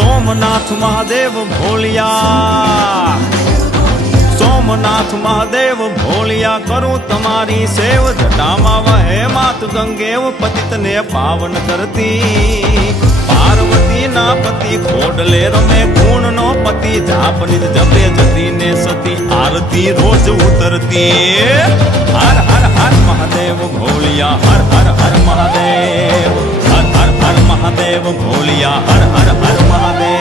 સોમનાથ મહાદેવ ભોલિયા, સોમનાથ મહાદેવ ભોલિયા, કરું તમારી સેવ, જટામાં વહે માત ગંગેવ, પતિતને પાવન કરતી, પાર્વતી ના પતિ ખોડલે રમે, ગુણ નો પતિ જાપનિત જપે, જતી ને સતી આરતી રોજ ઉતરતી. હર હર હર મહાદેવ ભોલિયા, હર હર હર મહાદેવ, હર હર હર મહાદેવ ભોલિયા, હર હર હર મહાદેવ.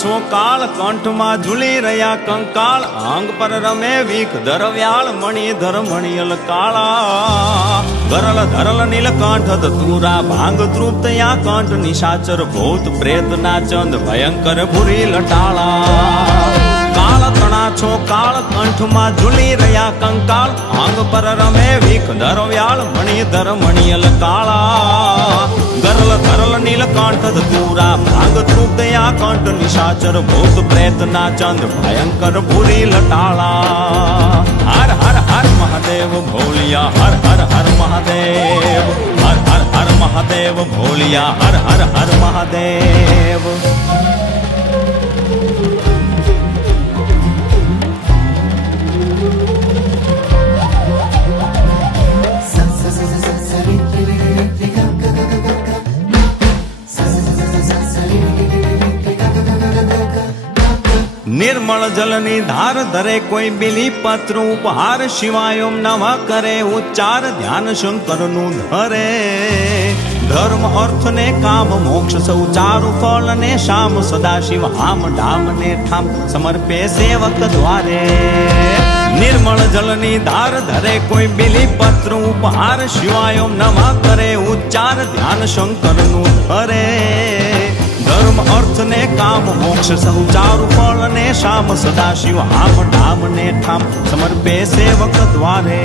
છો કાળ કંઠમાં ઝૂલી રહ્યા કંકાળ, અંગ પર રમે વીખ ધરવ્યાળ, મણિધર મણિયલ કાળા, ગરલ ધરલ નીલકંઠ ધતુરા, ભાંગ તૃપ્તયા કંઠ, નિશાચર ભૂત પ્રેત ના ચંદ, ભયંકર ભૂરી લટાળા. કાળ તણા છો કાળ કંઠમાં ઝૂલી રહ્યા કંકાળ, અંગ પર રમે વીખ ધરવ્યાળ, મણિધર મણિયલ કાળા, ગરલ ધરલ નીલકંઠ ધતુરા, ભાંગ તૃપ્તયા કંઠ, નિશાચર ભૂત પ્રેત ના ચંદ, ભયંકર ભૂરી લટાળા. હર હર હર મહાદેવ ભોલિયા, હર હર હર મહાદેવ, હર હર હર મહાદેવ ભોલિયા, હર હર હર મહાદેવ. નિર્મળ જલની ધાર ધરે કોઈ બિલી પત્ર ઉપહાર, શિવાય ઓમ નમઃ કરે ઉચ્ચાર, ધ્યાન શંકરનું ધરે. ધર્મ અર્થ ને કામ મોક્ષ સૌ ચારુ ફળ ને શામ, સદાશિવ હામ ઢામ ને ઠામ, સમર્પે સેવક દ્વારે. નિર્મળ જલની ધાર ધરે કોઈ બિલી પત્ર ઉપહાર, શિવાય ઓમ નમઃ કરે ઉચ્ચાર, ધ્યાન શંકરનું ધરે. ધર્મ અર્થ ને કામ મોક્ષ સહુ ચારુ ફળ ને શામ, સદાશિવ હામ ઢામ ને ઠામ, સમર્પે સેવક દ્વારે.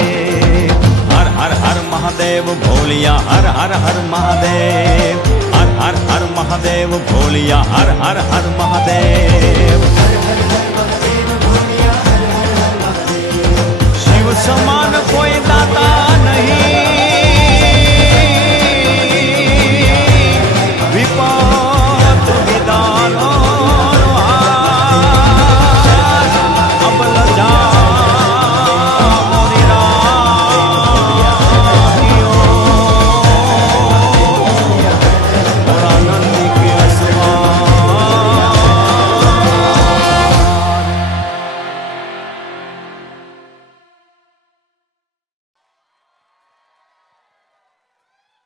હર હર હર મહાદેવ ભોલિયા, હર હર હર મહાદેવ, હર હર હર મહાદેવ ભોલિયા, હર હર હર મહાદેવ. શિવ સમાન